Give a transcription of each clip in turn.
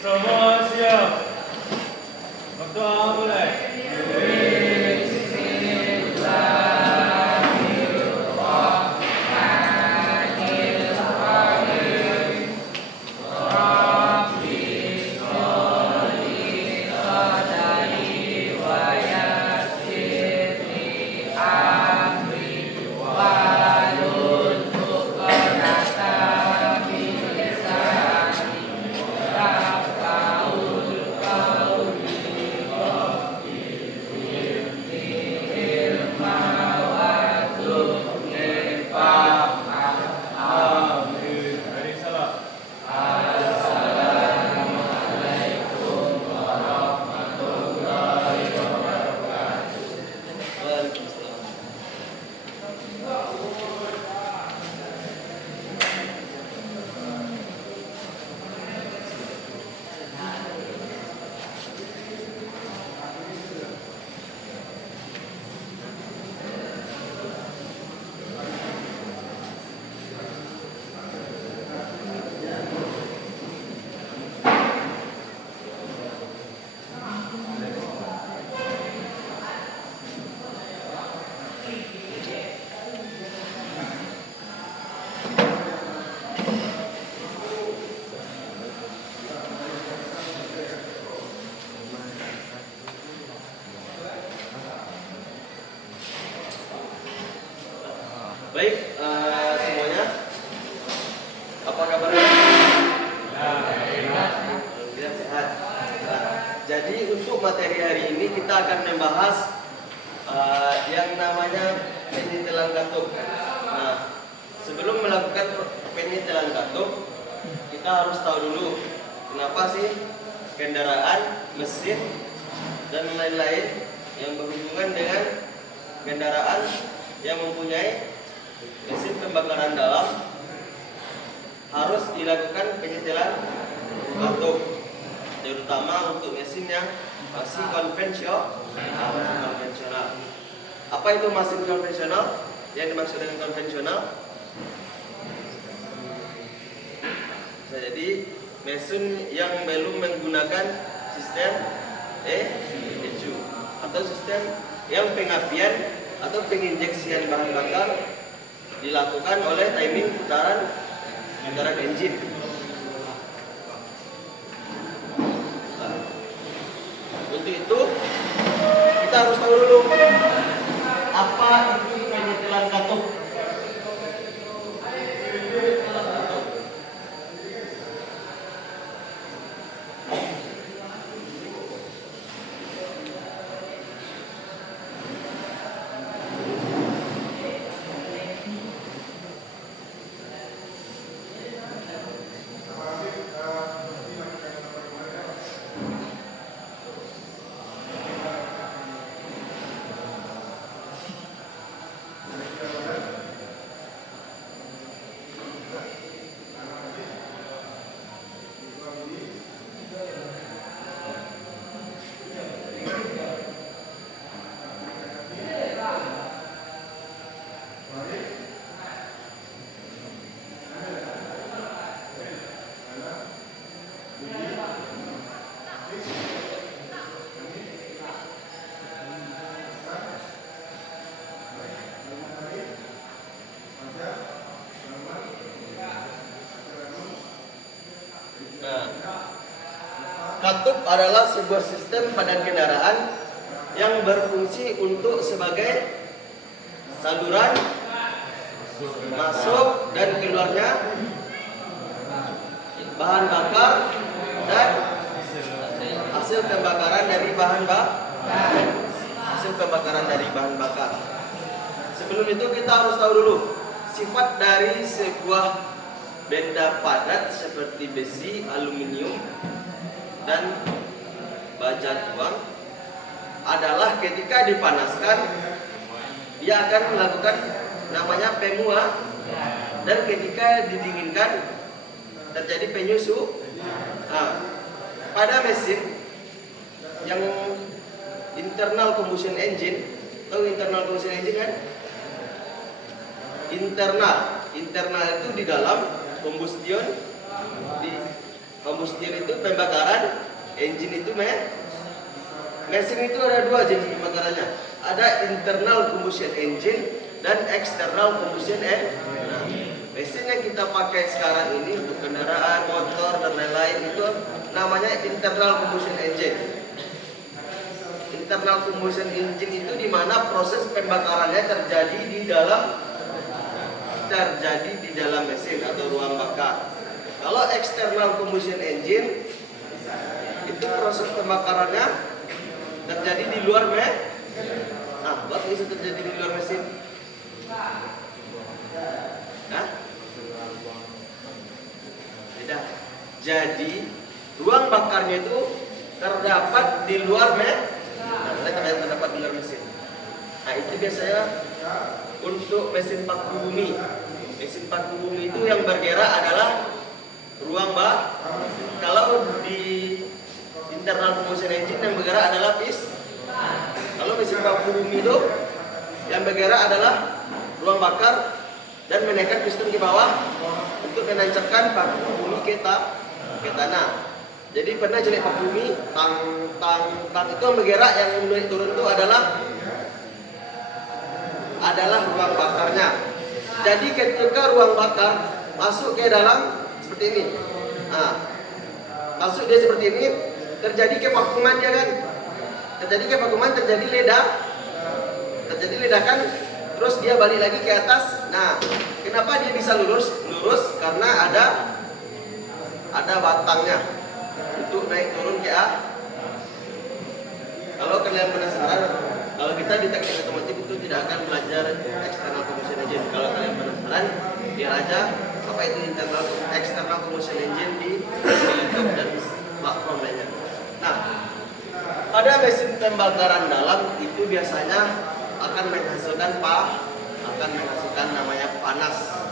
Semua siap. Berdoa mulai. Baik, semuanya, apa kabarnya? Alhamdulillah sehat. Jadi untuk materi hari ini kita akan membahas yang namanya penyetelan katup. Nah, sebelum melakukan penyetelan katup, kita harus tahu dulu kenapa sih kendaraan, mesin, dan lain-lain yang berhubungan dengan kendaraan yang mempunyai mesin pembakaran dalam harus dilakukan penyetelan katup, terutama untuk mesin yang masih konvensional. Apa itu mesin konvensional? Yang dimaksud dengan konvensional? Jadi mesin yang belum menggunakan sistem ECU atau sistem yang pengapian atau penginjeksian bahan bakar dilakukan oleh timing putaran engine. Nah, untuk itu kita harus tahu dulu apa itu penyetelan katup. Katup adalah sebuah sistem pada kendaraan yang berfungsi untuk sebagai saluran masuk dan keluarnya bahan bakar dan hasil pembakaran dari bahan bakar. Sebelum itu kita harus tahu dulu sifat dari sebuah benda padat seperti besi, aluminium, dan baja tuang adalah ketika dipanaskan dia akan melakukan namanya penguap, dan ketika didinginkan terjadi penyusu. Nah, pada mesin yang internal combustion engine, tahu internal combustion engine kan? Internal itu di dalam combustion Di kombustor itu pembakaran, engine itu mesin itu ada dua jenis pembakarannya. Ada internal combustion engine dan external combustion engine. Nah, mesin yang kita pakai sekarang ini untuk kendaraan, motor dan lain-lain itu namanya internal combustion engine. Internal combustion engine itu di mana proses pembakarannya terjadi di dalam mesin atau ruang bakar. Kalau external combustion engine itu proses pembakarannya terjadi di luar mesin. Nah, buat bisa terjadi di luar mesin. Nah, tidak. Jadi ruang bakarnya itu terdapat di luar mesin. Terdapat di luar mesin. Nah, itu biasanya untuk mesin paku bumi. Mesin paku bumi itu yang bergerak adalah ruang bakar. Kalau di internal combustion engine yang bergerak adalah kalau mesin paku bumi itu yang bergerak adalah ruang bakar dan menaikkan piston ke bawah untuk menancapkan paku bumi ke tanah. Jadi pernah jelek paku bumi, tang itu yang bergerak, yang naik turun itu adalah ruang bakarnya. Jadi ketika ruang bakar masuk ke dalam seperti ini, masuk dia seperti ini, terjadi kevakuman dia kan, terjadi ledakan, terus dia balik lagi ke atas. Nah, kenapa dia bisa lurus? Karena ada batangnya untuk naik turun ke A. Kalau kalian penasaran, kalau kita di teknik otomotif itu tidak akan belajar external combustion engine. Kalau kalian penasaran, lihat aja apa itu external combustion engine di YouTube dan platform lainnya. Nah, pada mesin pembakaran dalam itu biasanya akan menghasilkan namanya panas.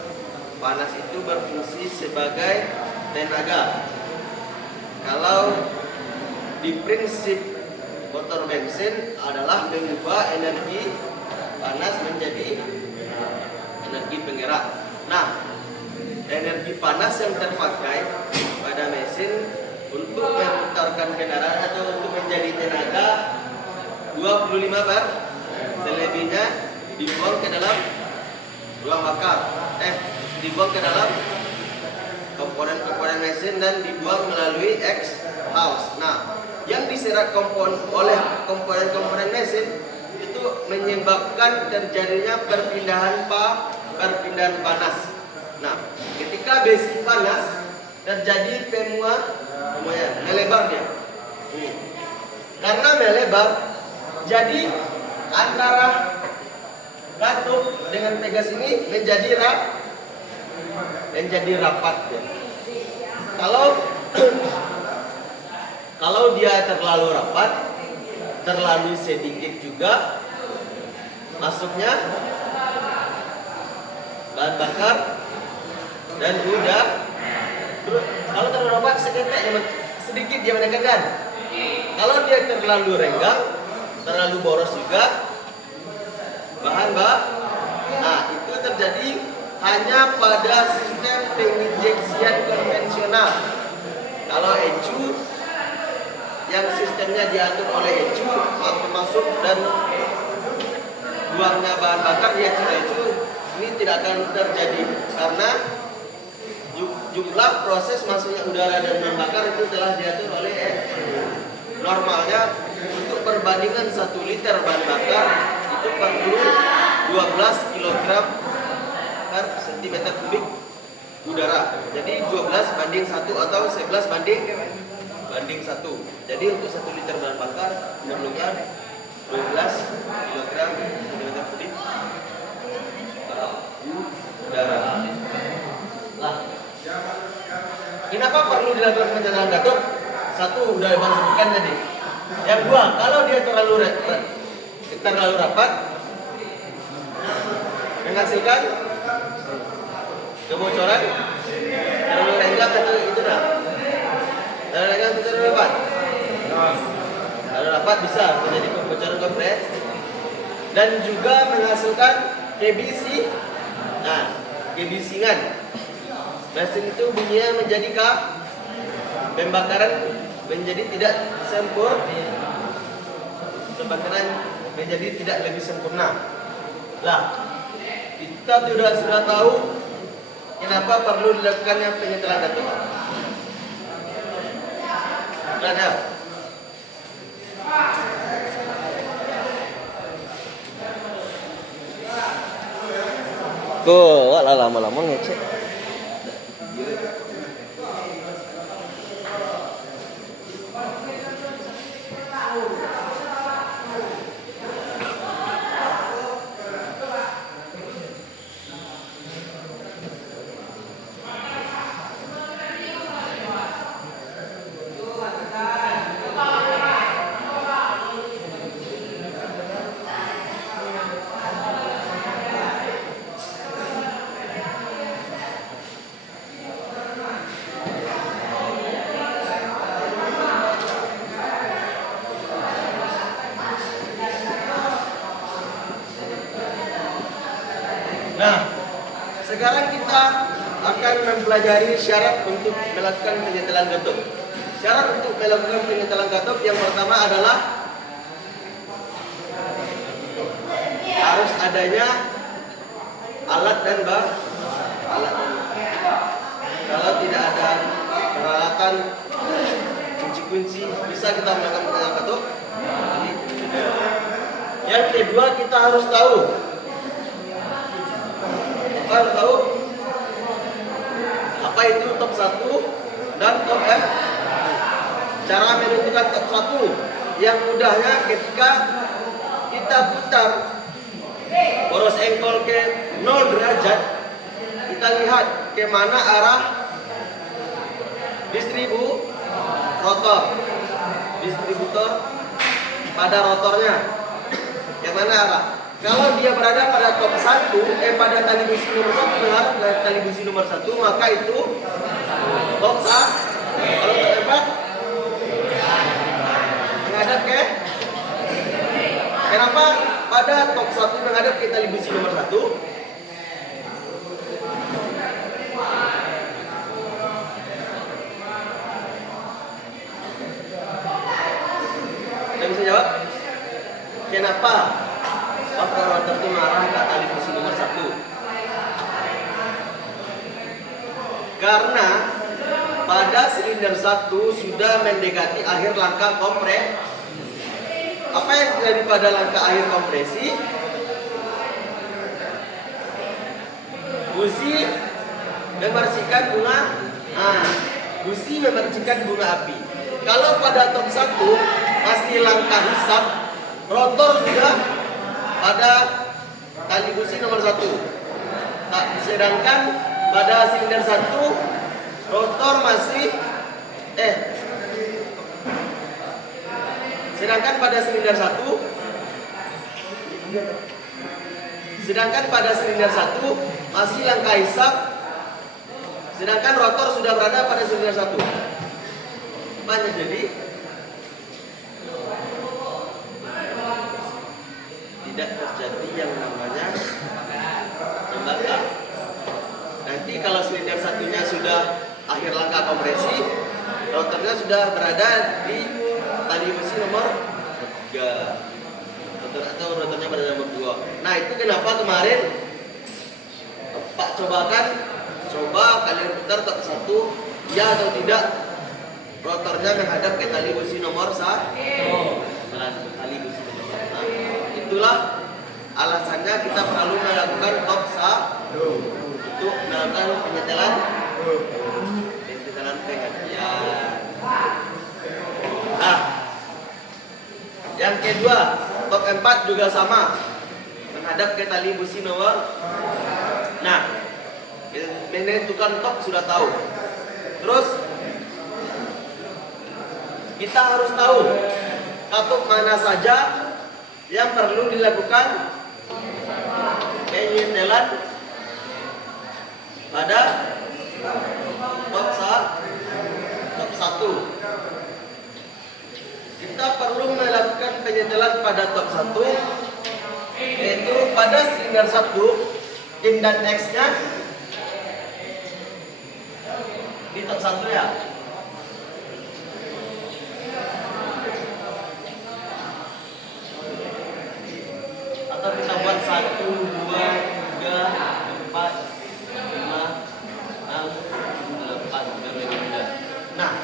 Panas itu berfungsi sebagai tenaga. Kalau di prinsip motor bensin adalah mengubah energi panas menjadi energi penggerak. Nah, energi panas yang terpakai pada mesin untuk memutarkan kendaraan atau untuk menjadi tenaga 25 bar, selebihnya dibuang ke dalam ruang bakar. Dibuang ke dalam komponen-komponen mesin dan dibuang melalui exhaust. Nah, yang diserap oleh komponen-komponen mesin itu menyebabkan terjadinya perpindahan panas. Nah, ketika besi panas terjadi melebar dia. Karena melebar, jadi antara katup dengan pegas ini menjadi rapat ya. Kalau dia terlalu rapat, terlalu sedikit juga masuknya bahan bakar dan udah. Kalau terlalu rapat sedikit dia menekankan. Kalau dia terlalu renggang, terlalu boros juga bahan bakar. Nah, itu terjadi hanya pada sistem penginjeksian konvensional. Kalau ECU yang sistemnya diatur oleh ECU, masuk dan buangnya bahan bakar di ECU, ini tidak akan terjadi karena jumlah proses masuknya udara dan bahan bakar itu telah diatur oleh ECU. Normalnya untuk perbandingan 1 liter bahan bakar itu perlu 12 kg per cm3 udara. Jadi 12 banding 1 atau 11 banding 1. Jadi untuk 1 liter bahan bakar memerlukan 12 kg cm3 udara. Lah, kenapa perlu dilakukan pencernaan katup? Satu, udah Bang sebutkan tadi. Yang dua, kalau dia terlalu rapat menghasilkan kebocoran, terlalu renggang atau itu dah. Terlalu renggang atau terlalu rapat. Terlalu rapat bisa menjadi kebocoran kompres dan juga menghasilkan kebisingan. Mesin itu bunyinya menjadi pembakaran menjadi tidak sempurna. Pembakaran menjadi tidak lebih sempurna. Lah, kita sudah tahu kenapa perlu dilakukannya penyetelan katup. Ada. Kok lama-lama ngecek. Nah, sekarang kita akan mempelajari syarat untuk melakukan penyetelan katup. Syarat untuk melakukan penyetelan katup yang pertama adalah harus adanya alat dan alat. Kalau tidak ada peralatan kunci-kunci, bisa kita melakukan penyetelan katup. Yang kedua, kita harus tahu apa itu top 1 dan top F. Cara menentukan top 1 yang mudahnya ketika kita putar poros engkol ke 0 derajat, kita lihat ke mana arah distributor pada rotornya, yang mana arah. Kalau dia berada pada top 1, pada tali busi nomor 1, mengarah ke tali busi nomor 1, maka itu top 1. Kalau top 4 menghadap ke, kenapa pada top 1 menghadap ke tali busi nomor 1? Anda bisa jawab? Kenapa rotor itu mengarah ke tali busi nomor 1? Karena pada silinder 1 sudah mendekati akhir langkah kompresi. Apa yang terjadi pada langkah akhir kompresi? Busi memercikan bunga api. Kalau pada top 1 masih langkah hisap, rotor sudah pada tali busi nomor 1. Sedangkan pada silinder 1 rotor masih sedangkan pada silinder 1 masih langkah hisap, sedangkan rotor sudah berada pada silinder 1. Banyak jadi tidak terjadi yang namanya membakar. Nanti kalau silinder 1-nya sudah akhir langkah kompresi, rotornya sudah berada di tali busi nomor 3 atau rotornya pada nomor 2. Nah, itu kenapa kemarin Pak coba kalian putar top 1, ya atau tidak rotornya menghadap ke tali busi nomor 1. Tali busi nomor 1. Nah, itulah alasannya kita perlu melakukan top 1 untuk melakukan penyetelan pengertian. Nah, yang kedua, top 4 juga sama, menghadap ke tali busi nomor. Nah, menentukan top sudah tahu. Terus kita harus tahu katup mana saja yang perlu dilakukan penyetelan pada top 1. Kita perlu melakukan penyetelan pada top 1, yaitu pada silinder 1 in dan X-nya Di top 1 ya. Atau kita buat 1, 2, 3, 4, 5, 6, 8. Nah,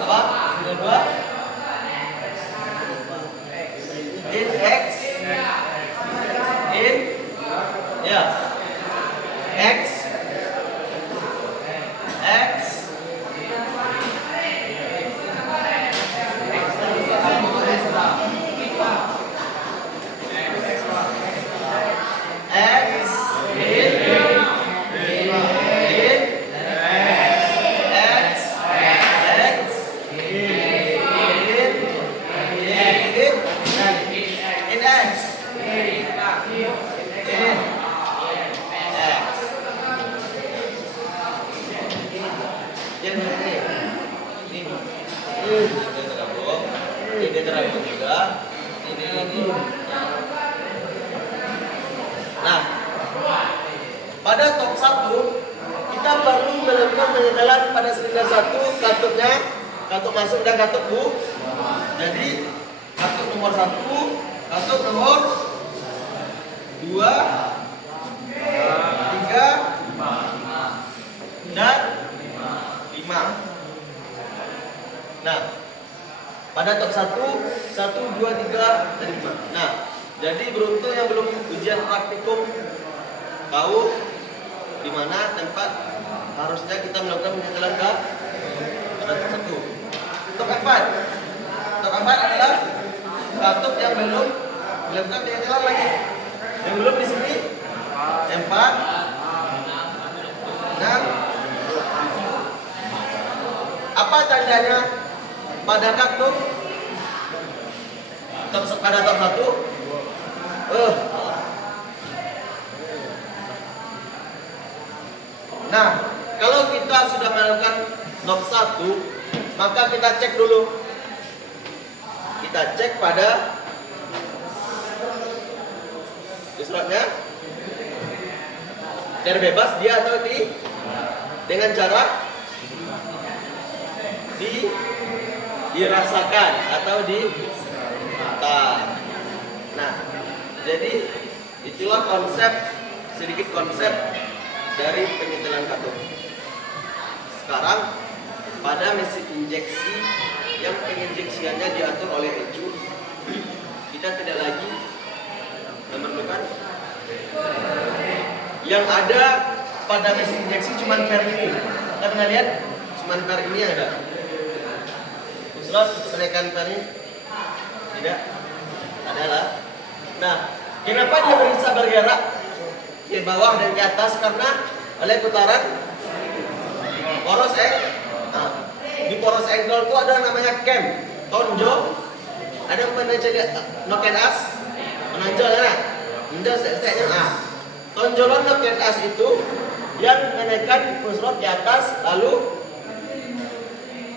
apa? Sudah 2. In X, in ya X, X, ini terabung juga. Ini. Nah, pada top 1 kita perlu melakukan penyetelan pada silinder 1 katutnya, katut masuk dan katut bu. Jadi katut nomor 1, katut nomor 2, 3, dan 5. Nah, pada top 1, 1, 2, 3, dan 5. Nah, jadi beruntung yang belum ujian praktikum tahu di mana tempat harusnya kita melakukan penyetelan ke pada top 1. Top 4. Top 4 adalah katut yang belum melakukan penyetelan lagi. Yang belum di sini 4, 6. Apa tandanya pada katut pada top 1? Nah, kalau kita sudah melakukan top 1, maka kita cek dulu. Kita cek pada suratnya cara bebas dia atau dengan cara dirasakan atau nah, jadi itulah sedikit konsep dari penyetelan katut. Sekarang pada mesin injeksi yang penginjeksiannya diatur oleh ECU, kita tidak lagi memerlukan yang ada pada mesin injeksi cuma per ini. Kita pernah lihat cuma per ini yang ada. Usulan untuk menaikkan per ini tidak adalah. Nah, kenapa dia bisa bergerak ke bawah dan ke atas? Karena oleh putaran poros di poros angle itu ada namanya cam, tonjol, ada penajam noken as, menonjol ya, menonjol stek-steknya. Tonjolan noken as itu yang menaikkan pusrot di atas, lalu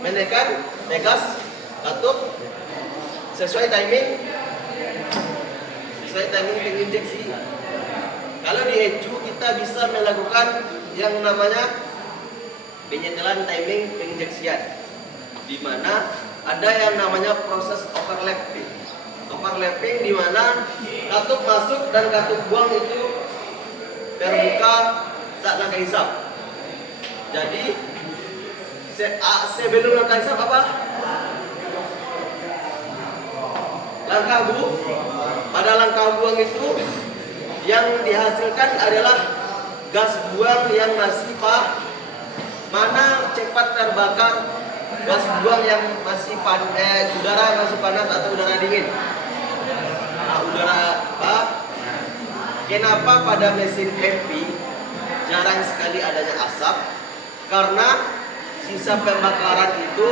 menaikkan tegas katut sesuai timing penginjeksi. Kalau di ECU kita bisa melakukan yang namanya penyetelan timing penginjeksian, di mana ada yang namanya proses overlapping. Overlapping di mana katut masuk dan katut buang itu terbuka saat langkah hisap. Jadi sebelum langkah hisap apa? Langkah buang. Pada langkah buang itu yang dihasilkan adalah gas buang yang masih mana cepat terbakar, gas buang yang masih udara masih panas atau udara dingin. Nah, udara apa? Kenapa pada mesin heavy jarang sekali adanya asap? Karena sisa pembakaran itu,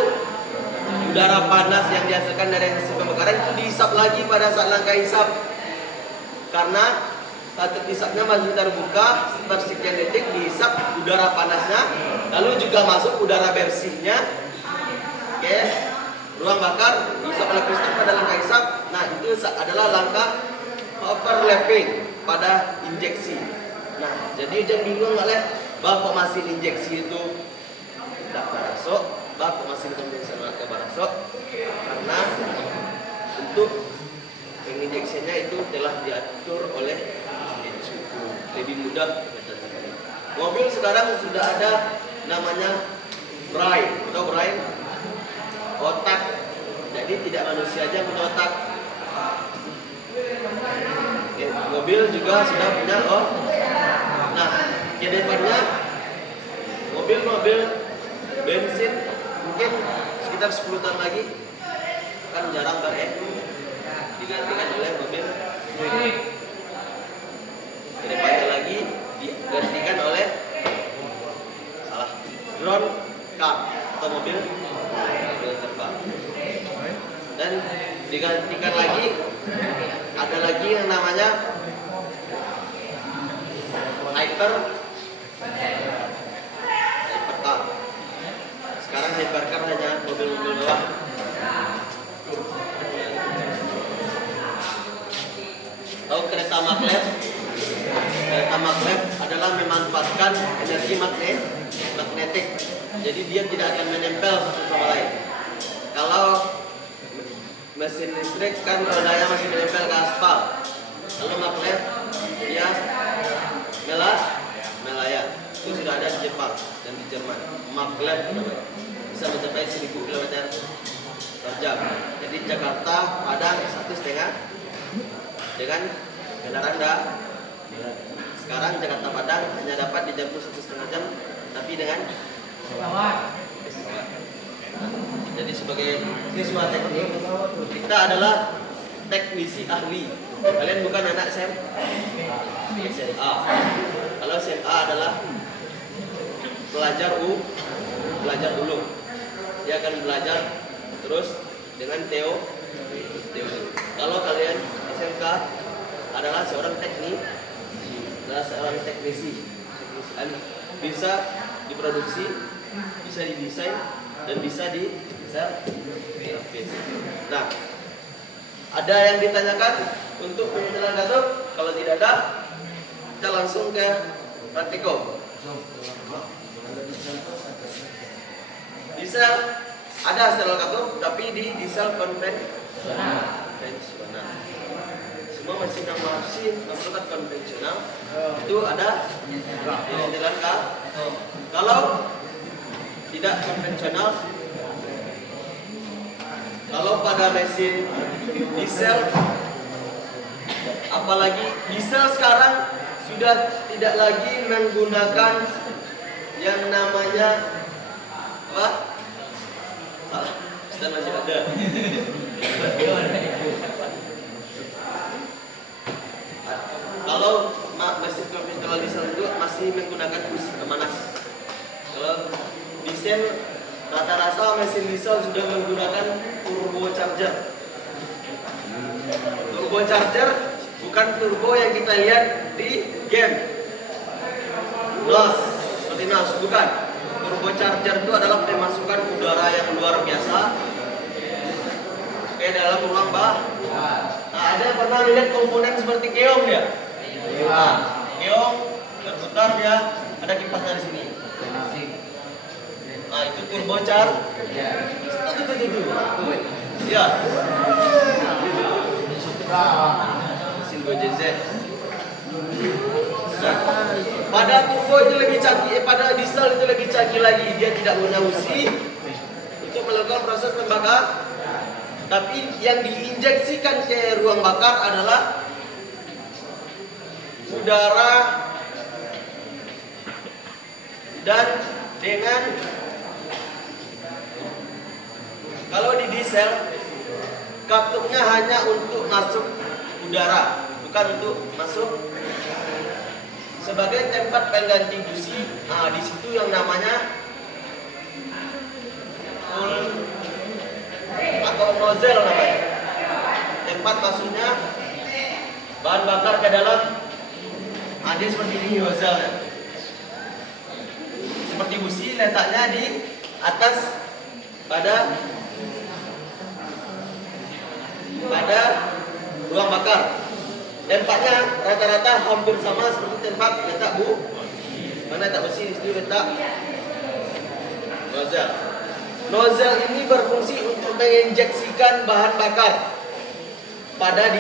udara panas yang dihasilkan dari hasil pembakaran itu dihisap lagi pada saat langkah hisap. Karena katut hisapnya masih terbuka sekian detik, dihisap udara panasnya, lalu juga masuk udara bersihnya ke ruang bakar, dihisap oleh piston pada langkah hisap. Nah, itu adalah langkah overlapping. pada injeksi. Nah, jadi jangan bingung nggak leh, kok mesin injeksi itu tidak barasok, kok mesin konvensional ke barasok, karena untuk penginjeksinya itu telah diatur oleh suku, lebih mudah. Mobil sekarang sudah ada namanya brain, atau brain otak. Jadi tidak manusia aja punya otak. Mobil juga sudah punya Nah, ke depannya mobil-mobil bensin mungkin sekitar 10 tahun lagi akan jarang digantikan oleh mobil. Ke depannya lagi digantikan oleh drone car atau mobil terbang. Dan digantikan lagi ada lagi yang namanya hypercar. Sekarang hypercar hanya mobil-mobil doang. Tahu kereta maglev? Kereta maglev adalah memanfaatkan energi magnetik. Jadi dia tidak akan menempel satu sama lain. Kalau mesin listrik kan rodanya masih menempel ke aspal. Kalau maglev dia melayang. Itu sudah ada di Jepang dan di Jerman. Maglev bisa mencapai 1000 km per jam. Jadi Jakarta Padang 1,5 dengan kendaraan sekarang Jakarta Padang hanya dapat dijangkau 1,5 jam, tapi dengan pesawat. Jadi sebagai siswa teknik, kita adalah teknisi ahli. Kalian bukan anak SMA. Kalau SMA adalah pelajar dulu. Dia akan belajar terus dengan teori. Kalau kalian SMK adalah seorang teknisi. Dan bisa diproduksi, bisa didesain, dan bisa Nah, ada yang ditanyakan untuk penyetelan gatot? Kalau tidak ada, kita langsung ke praktikum. Diesel ada setelan gatot, tapi di diesel konvensional. Semua mesin yang memerlukan konvensional itu ada penyetelan gatot. Kalau tidak konvensional, kalau pada mesin diesel, apalagi diesel sekarang sudah tidak lagi menggunakan yang namanya apa? Sudah masih ada. Kalau mesin konvensional diesel itu masih menggunakan busi pemanas. Kalau diesel rata-rata mesin diesel sudah menggunakan turbocharger. Turbocharger bukan turbo yang kita lihat di game. NOS, seperti NOS, bukan. Turbocharger itu adalah pemasukan udara yang luar biasa ke dalam ruang bah. Nah, ada yang pernah lihat komponen seperti keong ya? Nah, keong berputar dia, ada kipasnya di sini. Nah, itu turbocharger. Ya. Mesin GoJZ. Nah, pada turbo itu lebih canggih, pada diesel itu lebih canggih lagi. Dia tidak guna busi untuk melakukan proses pembakaran. Tapi yang diinjeksikan ke ruang bakar adalah udara dan dengan kalau di diesel katupnya hanya untuk masuk udara, bukan untuk masuk sebagai tempat pengganti busi. Nah, di situ yang namanya atau nozzle namanya. Tempat masuknya bahan bakar ke dalam. Ada seperti ini nozzle. Seperti busi letaknya di atas pada ruang bakar. Tempatnya rata-rata hampir sama seperti tempat letak mana letak besi di situ letak nozzle. Nozzle ini berfungsi untuk menginjeksikan bahan bakar pada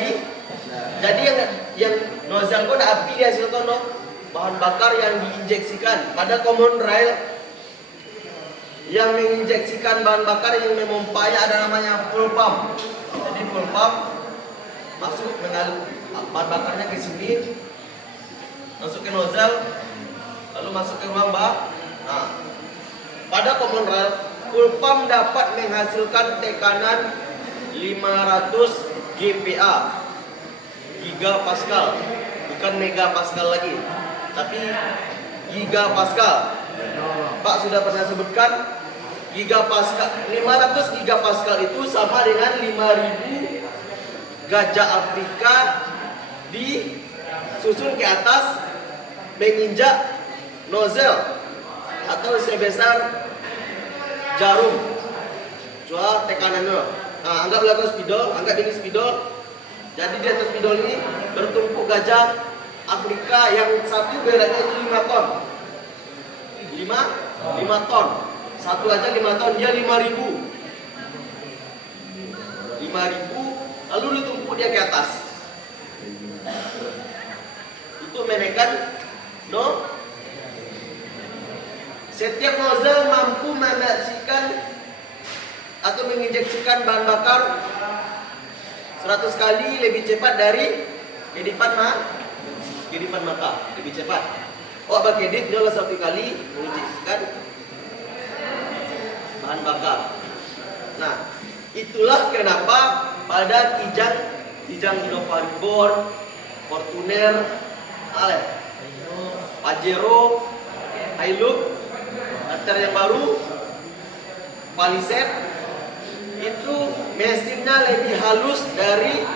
jadi yang nozzle pun api dihasilkan bahan bakar yang diinjeksikan. Pada common rail yang menginjeksikan bahan bakar yang memompanya ada namanya full pump. Jadi full pump masuk mengalir bahan bakarnya ke sini, masuk ke nozzle, lalu masuk ke ruang bak. Nah, pada common rail full pump dapat menghasilkan tekanan 500 GPa, gigapascal, bukan megapascal lagi, tapi gigapascal. Pak sudah pernah sebutkan gigapascal, 500 gigapascal itu sama dengan 5.000 gajah Afrika disusun ke atas menginjak nozzle atau sebesar jarum. Coba tekanannya. Nah, anggaplah spidol, anggap ini spidol. Jadi di atas spidol ini bertumpuk gajah Afrika yang satu beratnya itu 5 ton. 5 ton. Satu aja 5 ton, dia 5.000. 5.000 lalu ditumpuk dia ke atas. Untuk menekan setiap nozzle mampu mengaksikan atau menginjeksikan bahan bakar 100 kali lebih cepat dari kedipan mata, lebih cepat. Kedip dia 1 kali menginjeksikan bahan bakar. Nah, itulah kenapa pada kijang Innova Reborn, Fortuner, Pajero, Hilux, Hunter yang baru, Palisade itu mesinnya lebih halus dari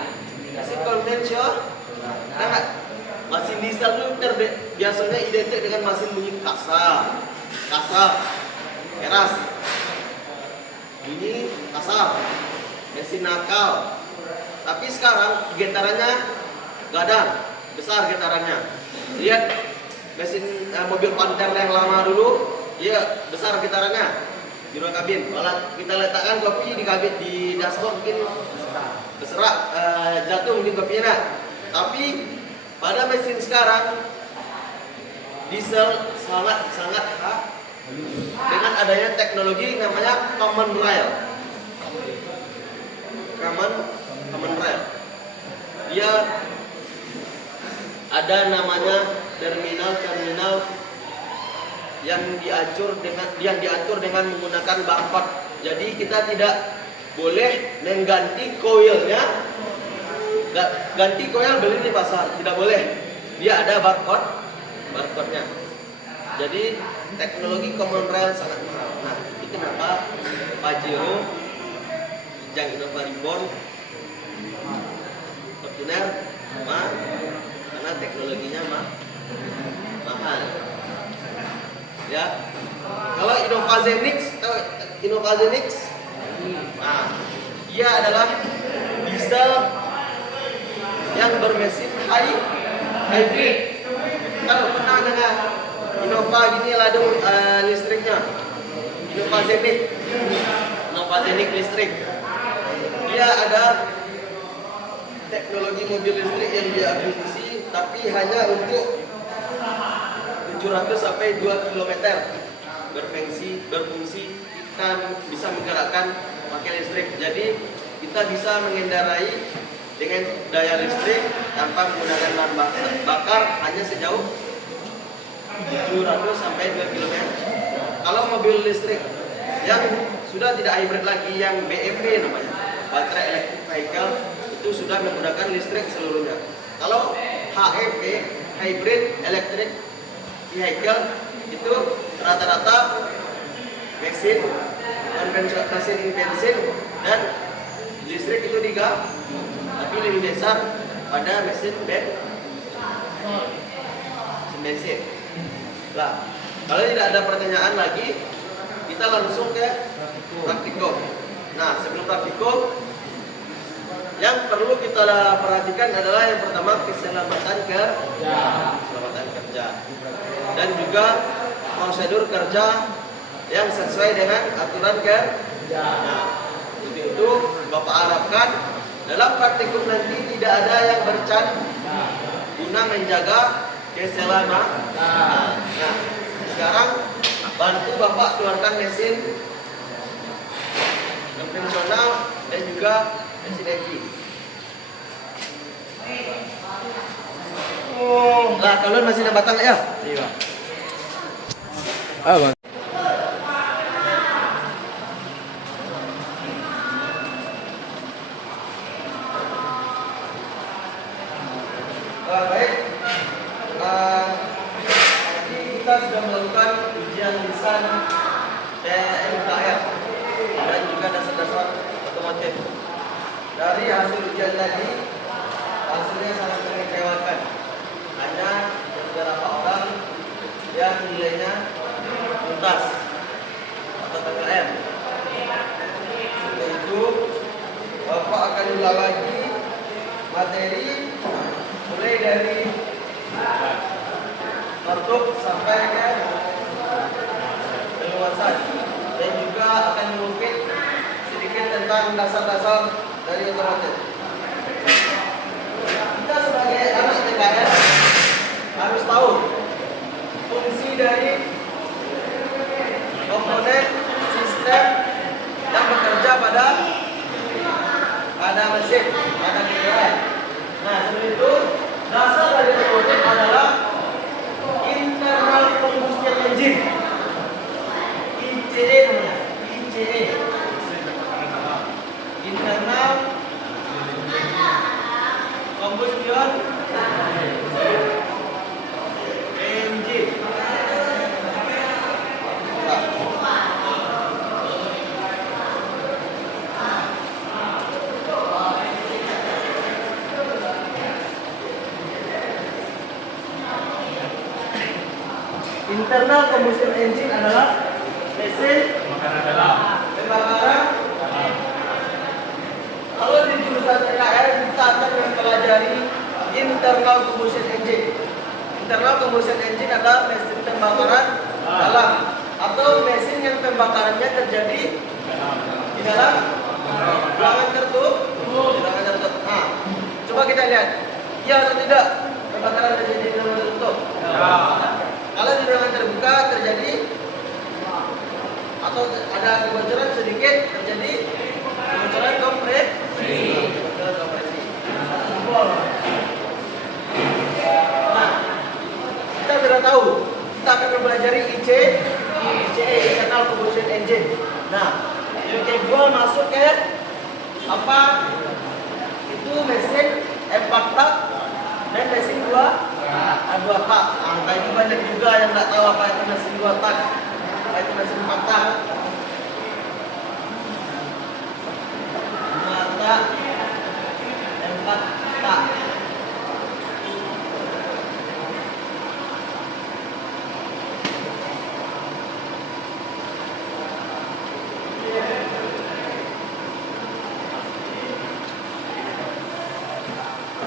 mesin konvensional. Mesin diesel itu biasanya identik dengan mesin bunyi kasar, keras. Ini kasar, mesin nakal. Tapi sekarang getarannya gadang, besar getarannya. Lihat mesin mobil Panther yang lama dulu, dia besar getarannya di ruang kabin. Kalau kita letakkan kopi di kabin di dashboard mungkin berserak, jatuh mungkin kopinya. Tapi pada mesin sekarang diesel sangat dengan adanya teknologi namanya common rail. Common rail. Dia ada namanya terminal yang diatur dengan menggunakan barcode. Jadi kita tidak boleh mengganti koilnya. Ganti koil beli di pasar, tidak boleh. Dia ada barcode-nya. Jadi teknologi common rail sangat mahal. Nah, itu kenapa Pajero, kijang Innova Reborn, Fortuner karena teknologinya mahal. Ya. Kalau Innova Zenix, nah, dia adalah diesel yang bermesin hybrid. Kalau pernah dengar Innova gini ladu listriknya, Innova Zenix listrik. Dia ada teknologi mobil listrik yang dia akuisisi, tapi hanya untuk 700 sampai 2 km berfungsi kita bisa menggerakkan pakai listrik. Jadi kita bisa mengendarai dengan daya listrik tanpa menggunakan bahan bakar hanya sejauh 700 sampai 2 km. Kalau mobil listrik yang sudah tidak hybrid lagi, yang BEV namanya, baterai electric vehicle, itu sudah menggunakan listrik seluruhnya. Kalau HEV, hybrid electric vehicle, itu rata-rata mesin bensin dan listrik itu tapi lebih besar pada mesin bensin. Nah, kalau tidak ada pertanyaan lagi, kita langsung ke praktikum. Nah, sebelum praktikum, Yang perlu kita perhatikan adalah yang pertama keselamatan kerja dan juga prosedur kerja yang sesuai dengan aturan kerja. Nah, untuk itu Bapak harapkan dalam praktikum nanti tidak ada yang bercan guna menjaga keselamatan. Nah, sekarang bantu Bapak keluarkan mesin konvensional dan juga mesin EV. Nah, kalian masih ada batang ya? Iya. Ah, Bang. Baik. Ini kita sudah melakukan ujian lisan TMKR dan juga dasar-dasar otomotif. Dari hasil ujian tadi, hasilnya sangat mengecewakan. Hanya beberapa orang yang nilainya tuntas atau TKM. Untuk itu, Bapak akan ulang lagi materi mulai dari notuk sampai ke keluasan, dan juga akan mengukit sedikit tentang dasar-dasar dari otomotif. Kita sebagai anak TKM harus tahu fungsi dari komponen sistem yang bekerja pada mesin, pada kendaraan. Nah, sebelum itu dasar dari otomotif adalah internal combustion engine, ICE namanya, ICE, internal combustion engine. Internal combustion engine adalah mesin pembakaran. Kalau di jurusan TKR kita akan mempelajari internal combustion engine. Internal combustion engine adalah mesin pembakaran dalam atau mesin yang pembakarannya terjadi di dalam ruangan tertutup. Nah, coba kita lihat, iya atau tidak pembakaran terjadi di ruangan tertutup? Kalau di ruangan terbuka terjadi atau ada kebocoran sedikit, terjadi kebocoran kompresi. Nah, kita sudah tahu, kita akan mempelajari ICE, internal combustion engine. Nah, yang kedua masuk ke apa? Itu mesin 4 tak dan mesin 2 tak. Angka ini banyak juga yang nggak tahu apa itu mesin 2 tak, apa itu mesin 4 tak. 2 tak, 4 tak.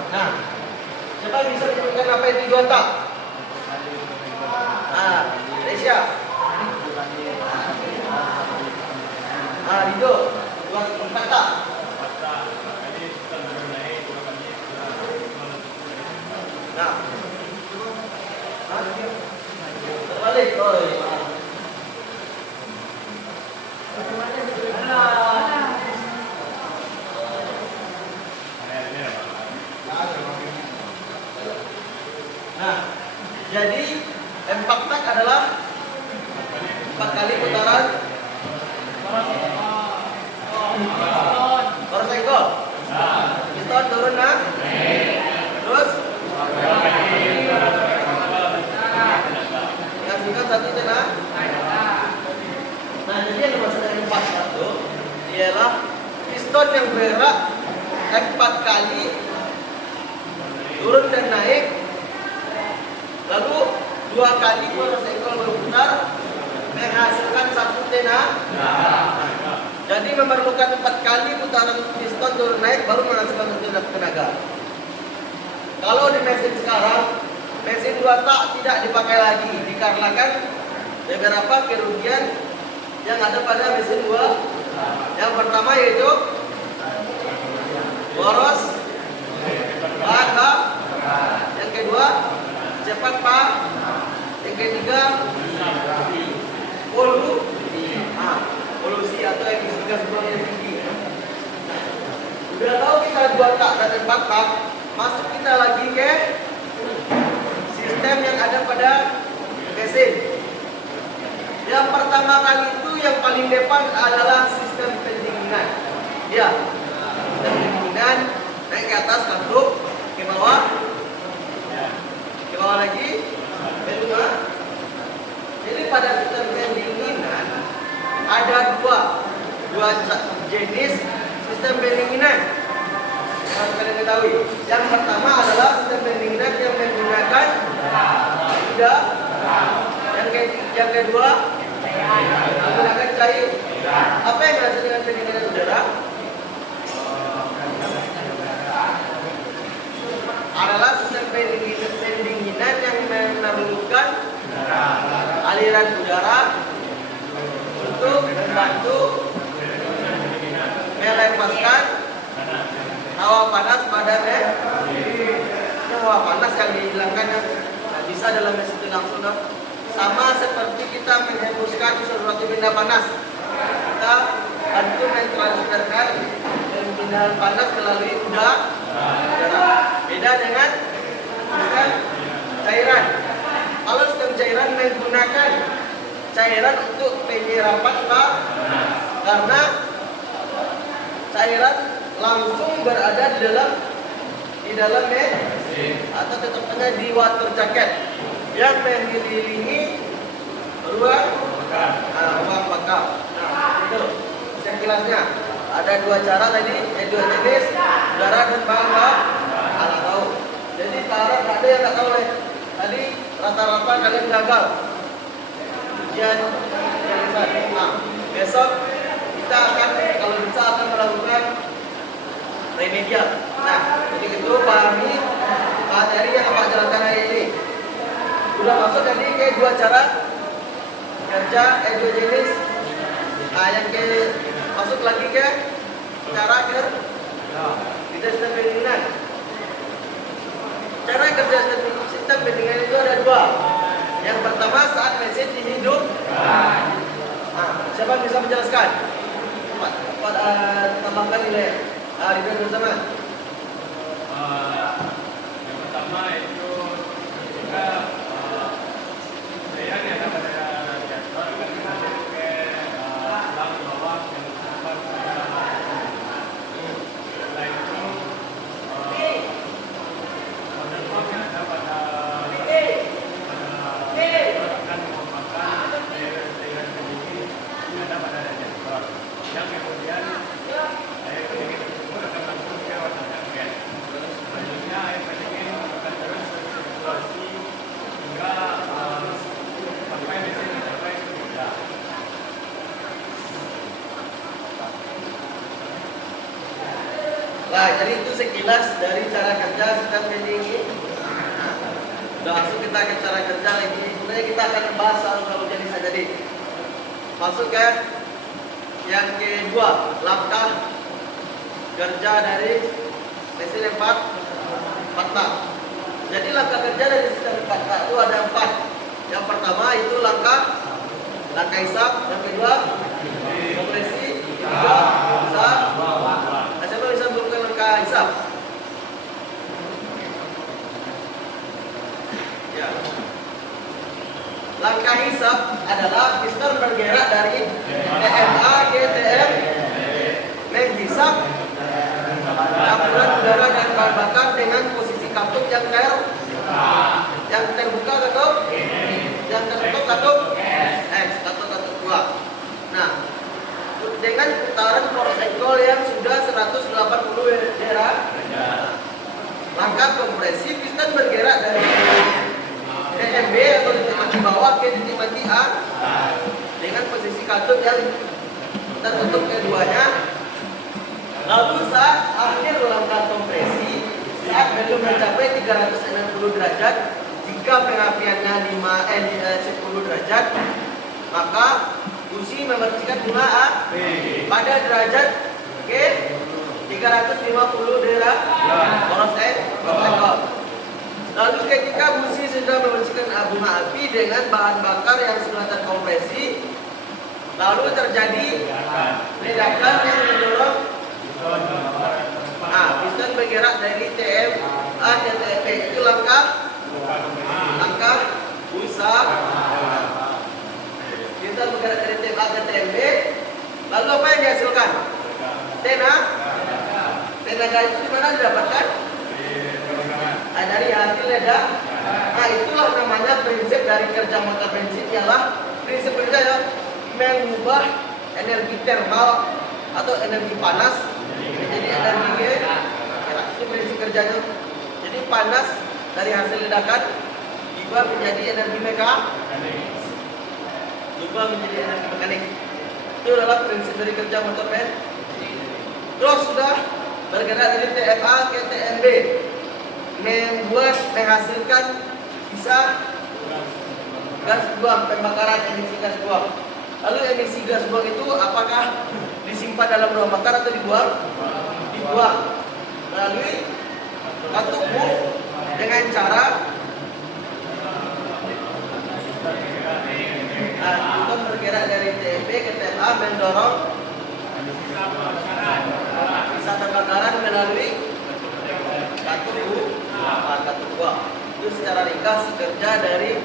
Nah, siapa bisa menyebutkan apa itu 2 tak? Malaysia. Rido, 4 tak. Nah, terbalik. Nah, jadi 4 tak adalah 4 kali putaran motorcycle. Piston turun nah. Terus kasihkan satu tengah. Nah, jadi yang dimaksud dengan 4 itu ialah piston yang bergerak 4 kali turun dan naik, lalu 2 kali motorcycle berputar menghasilkan satu tenaga. Jadi memerlukan 4 kali putaran piston turun naik baru menghasilkan tenaga. Kalau di mesin sekarang, mesin 2 tak tidak dipakai lagi dikarenakan beberapa kerugian yang ada pada mesin 2. Yang pertama yaitu boros bahan bak. Yang kedua cepat pak. Yang ketiga polusi atau emisi gas buang yang tinggi. Udah tahu kita 2 tak dan 4 tak, masuk kita lagi ke sistem yang ada pada mesin. Yang pertama kali itu yang paling depan adalah sistem pendinginan. Ya, sistem pendinginan naik ke atas, masuk ke bawah lagi, kedua. Jadi pada sistem pendinginan ada dua jenis sistem pendinginan. Harus kalian ketahui. Yang pertama adalah sistem pendinginan yang menggunakan udara. Yang kedua menggunakan cair. Apa yang berhasil dengan pendinginan udara? Adalah sistem pendinginan yang memerlukan aliran udara untuk membantu melepaskan hawa panas pada mesin. Hawa panas yang dihilangkan yang bisa dalam mesin itu langsung, sama seperti kita menghembuskan sesuatu benda panas. Kita bantu mentransferkan pembinaan panas melalui udara. Beda dengan sistem cairan. Kalau sistem cairan menggunakan cairan untuk penyerapan pak, karena cairan langsung berada di dalam mesin atau tetapnya di water jacket yang mengelilingi ruang bakar. Nah, itu sekilasnya. Ada 2 cara tadi, 2 jenis udara dan bahan bakar. Anda tahu. Jadi para ada yang tak tahu tadi rata-rata kalian gagal ujian. Nah, besok kita akan kalau bisa akan melakukan remedial. Nah, jadi itu pahami materi yang Pak jelaskan hari ini. Sudah masuk tadi ke 2 cara kerja, 2 jenis. Nah, yang ke masuk lagi ke cara sistem pendinginan. Cara kerja sistem pendinginan itu ada 2. Yang pertama saat mesin dihidup. Nah, siapa bisa menjelaskan? Pak, tambahkan nilai. Ridwan bersama. Yang pertama itu ketika cairan yang ada pada radiator kan mengalir ke tulang bawah yang merupakan setelah itu model pump yang ada pada akan memakan cairan pendingin yang ada pada radiator yang kemudian air pendingin tersebut akan langsung ke water jacket. Selanjutnya air pendingin akan terus bersirkulasi hingga sampai mesin mencapai suhu. Nah, jadi itu sekilas dari cara kerja sistem pendingin. Nah, langsung kita ke cara kerja lagi. Sebenarnya kita akan membahas soal jenis saja deh. Masuk ke yang kedua, langkah kerja dari mesin 4 tak. Jadi langkah kerja dari sistem 4 tak itu ada 4. Yang pertama itu langkah hisap, yang kedua kompresi, ketiga hisap. Siapa bisa bukan langkah hisap? Ya. Langkah hisap adalah piston bergerak dari TMA ke TM menghisap campuran udara dan bahan bakar dengan posisi katup yang terbuka katup, yang tertutup katup X, katup 2. Nah, dengan putaran force angle yang sudah 180 derajat, langkah kompresi piston bergerak dari TMB atau titik mati bawah ke titik mati A dengan posisi katup yang tertutup keduanya. Lalu saat akhir langkah kompresi, saat belum mencapai 360 derajat, jika pengapiannya 10 derajat, maka busi membersihkan bunga A pada derajat ke 350 derajat poros ekor. Lalu ketika busi sudah membersihkan bunga api dengan bahan bakar yang sudah terkompresi, lalu terjadi ledakan yang mendorong piston bergerak dari TMA ke TMB. Itu langkah busa. Piston bergerak dari TMA ke TMB. Lalu apa yang dihasilkan? Tenaga itu di mana didapatkan? Dari hasil ledak. Itulah namanya prinsip dari kerja motor bensin, ialah prinsip kerja mengubah energi termal atau energi panas menjadi energi gerak. Itu prinsip kerjanya. Jadi panas dari hasil ledakan diubah menjadi energi mekanik. Itu adalah prinsip dari kerja motor bensin. Terus sudah bergerak dari TMA ke TMB, menghasilkan bisa gas buang, pembakaran emisi gas buang. Lalu emisi gas buang itu apakah disimpan dalam ruang bakar atau dibuang? Dibuang melalui katup buk dengan cara piston bergerak dari TMB ke TMA mendorong bisa pembakaran melalui katup buang. Itu secara ringkas kerja dari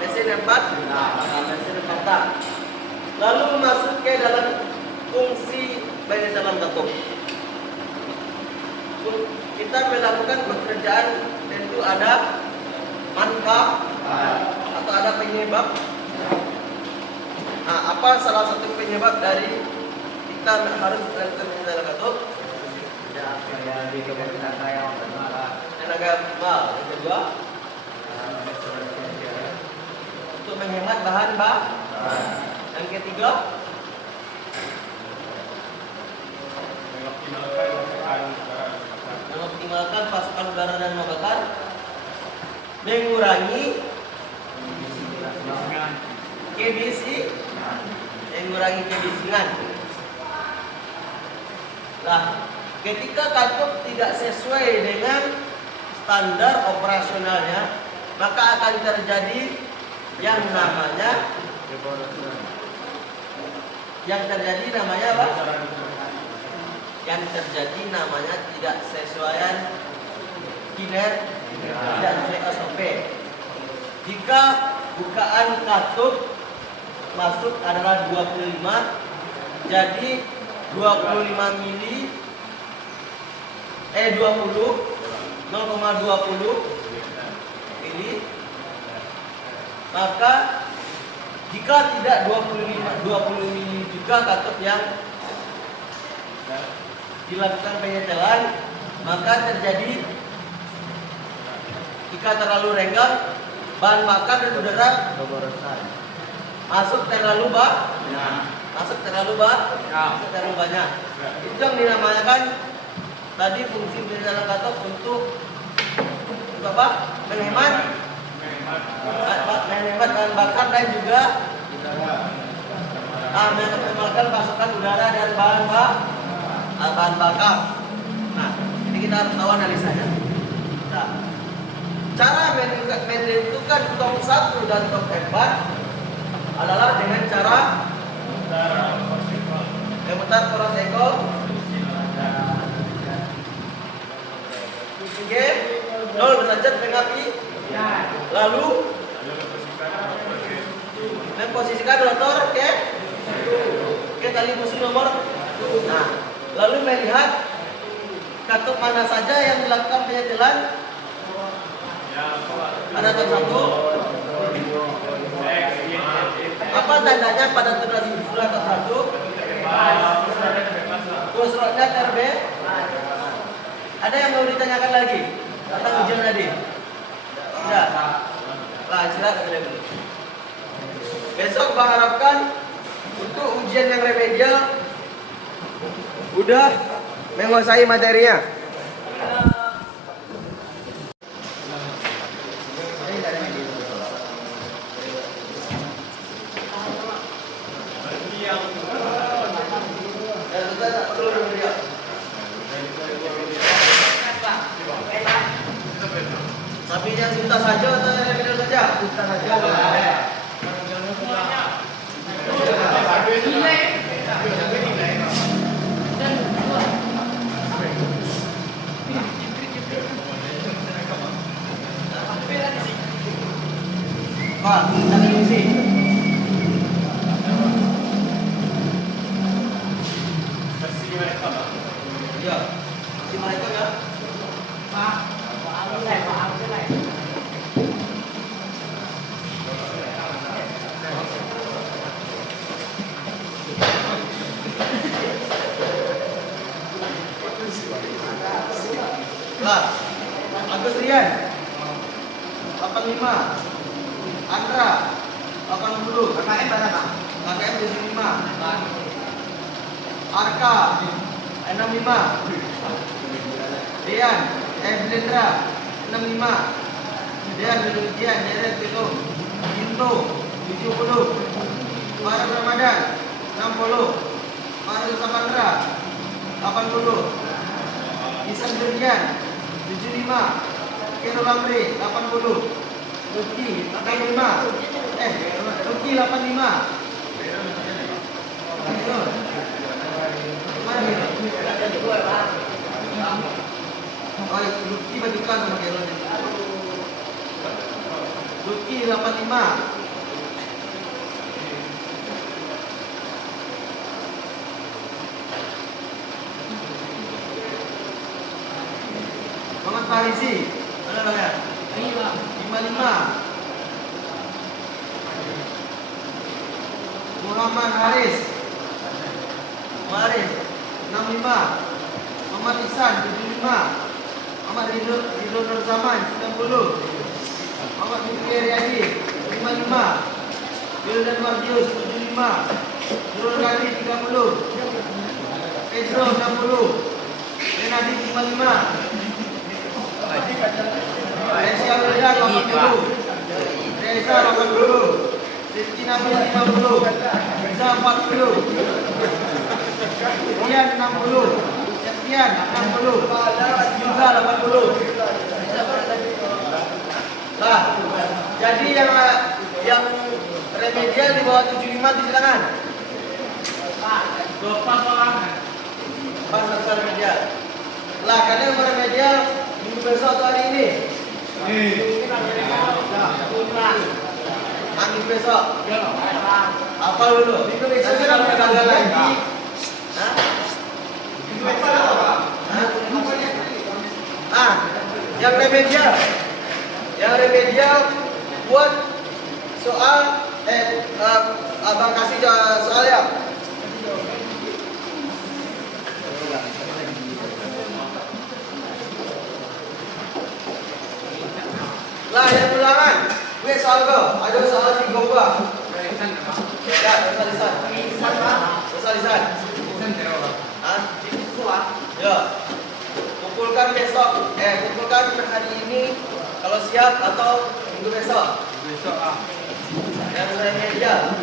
mesin 4 tak. Lalu masuk ke dalam fungsi bagian dalam katup. Kita melakukan pekerjaan, tentu ada manfaat atau ada penyebab. Apa salah satu penyebab dari kita harus melakukan dalam katup? Tenaga bakar. Yang kedua, untuk menghemat bahan bakar. Yang ketiga, mengoptimalkan pasokan udara dan bakar, mengurangi kebisingan. Nah, ketika katup tidak sesuai dengan standar operasionalnya, maka akan terjadi yang namanya apa? Yang terjadi namanya tidak sesuaian kinerja, tidak sesuai SOP. Jika bukaan katup masuk adalah 25, jadi 0,20 mili, maka jika tidak 20 mili juga katup yang dilakukan penyetelan, maka terjadi jika terlalu renggang bahan bakar dan udara masuk terlalu banyak. Itu yang dinamakan tadi fungsi dalam katup untuk apa? Menghemat bahan bakar dan juga mengoptimalkan pasokan udara dan bahan bakar. Nah, ini kita harus tahu analisanya. Nah, cara menentukan tong 1 dan tong 4 adalah dengan cara memutar poros ekor, G 0 derajat pengapi, lalu memposisikan rotor ke tali busi nomor. Nah, lalu melihat katup mana saja yang dilakukan penyetelan. Ada tong 1. Apa tandanya pada tong 1? Kusrotnya terbe. Ada yang mau ditanyakan lagi tentang ujian tadi? Tidak. Silakan dulu. Besok Bang harapkan Untuk ujian yang remedial udah menguasai materinya. Tapi yang tuntas saja atau yang remedial saja? Tuntas saja. Pak, kita diskusi. Versi mereka, Pak. Ya, si mereka ya. Lah, Agus Rian 85, Andra 80, KKM berapa? KKM 75, Arka 65, Dean Blendra 65, Dean Dean Deret Belo, Ginto 70, Farah Ramadan 60, Farul Samandra 80, Isan Durian 75, Kero Lamre 80, Luki 85, Luki 85. Mana ni? Oh, Luki bajukan sama Kero. Luki 85. Muhammad Farizi, mana bang ya? 55. Muhammad Haris 65. Muhammad Ihsan 75. Muhammad Ridho Nur Zaman 90. Muhammad Fikri Riyadi 55. Wildan Mardius 75. Nurul Ghani 30. Pedro 60. Renadi 55. Reza Wilda 80, Reza 80, Rizky Nabil 50, Reza 40, Rian 60, Septian 60, juga 80. Nah, jadi yang remedial di bawah 75 silakan. Pas remedial. Lah, karena yang remedial minggu besok atau hari ini? Minggu besok. Apa dulu? Minggu besok kita gagal lagi. Minggu besok apa? Yang remedial buat soal abang kasih soal ya. Lah yang ulangan, gue soal kau, ada soal 3 buah. Ya, soal lisan. Soal lisan. Ya. Kumpulkan besok, kumpulkan hari ini kalau siap atau minggu besok. Besok ah. Yang remedial.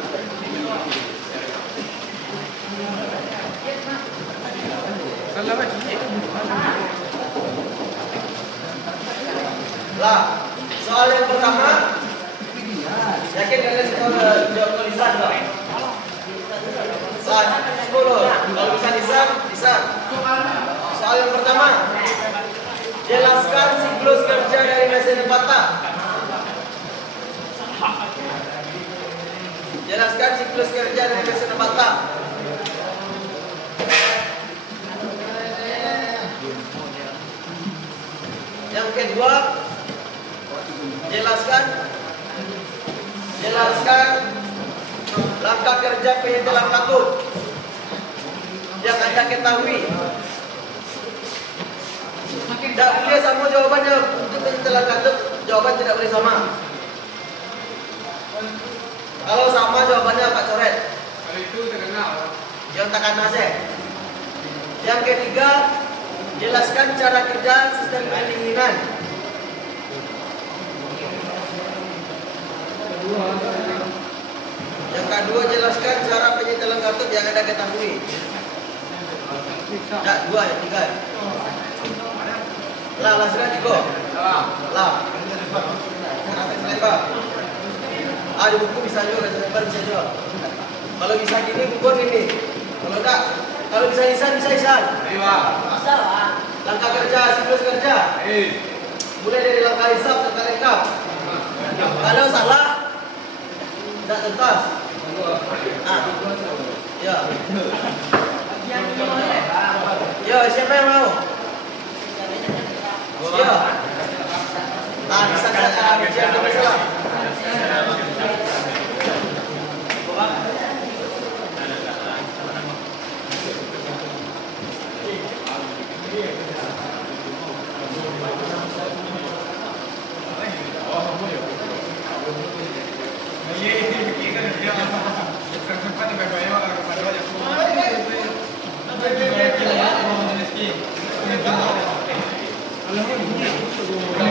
Lah, soal yang pertama, yakin kalian jawab tulisan nggak? Soal 10, kalau bisa lisan. Soal yang pertama, jelaskan siklus kerja dari mesin patah. Jelaskan siklus kerja dari mesin patah. Yang kedua, jelaskan langkah kerja penyetelan katup yang Anda ketahui. Tidak boleh sama jawabannya untuk penyetelan katup, jawaban tidak boleh sama. Kalau sama jawabannya Pak coret. Yang takkan nase. Yang ketiga, jelaskan cara kerja sistem pendinginan. Yang kedua, jelaskan cara penyetelan kartun yang Anda ketahui. Ya, dua, yang tiga. Lah, sudah tiga. Lah. Ada buku bisa juga, lembar bisa juga. Kalau bisa gini, buku ini. Kalau enggak, kalau bisa lisan, bisa lisan. Bisa lah. Langkah kerja, siklus kerja. Mulai dari langkah hisab sampai lengkap. Kalau salah, tidak tuntas. Ya. Ya, siapa yang mau? Ya. Bisa ujian ke masalah. Kalau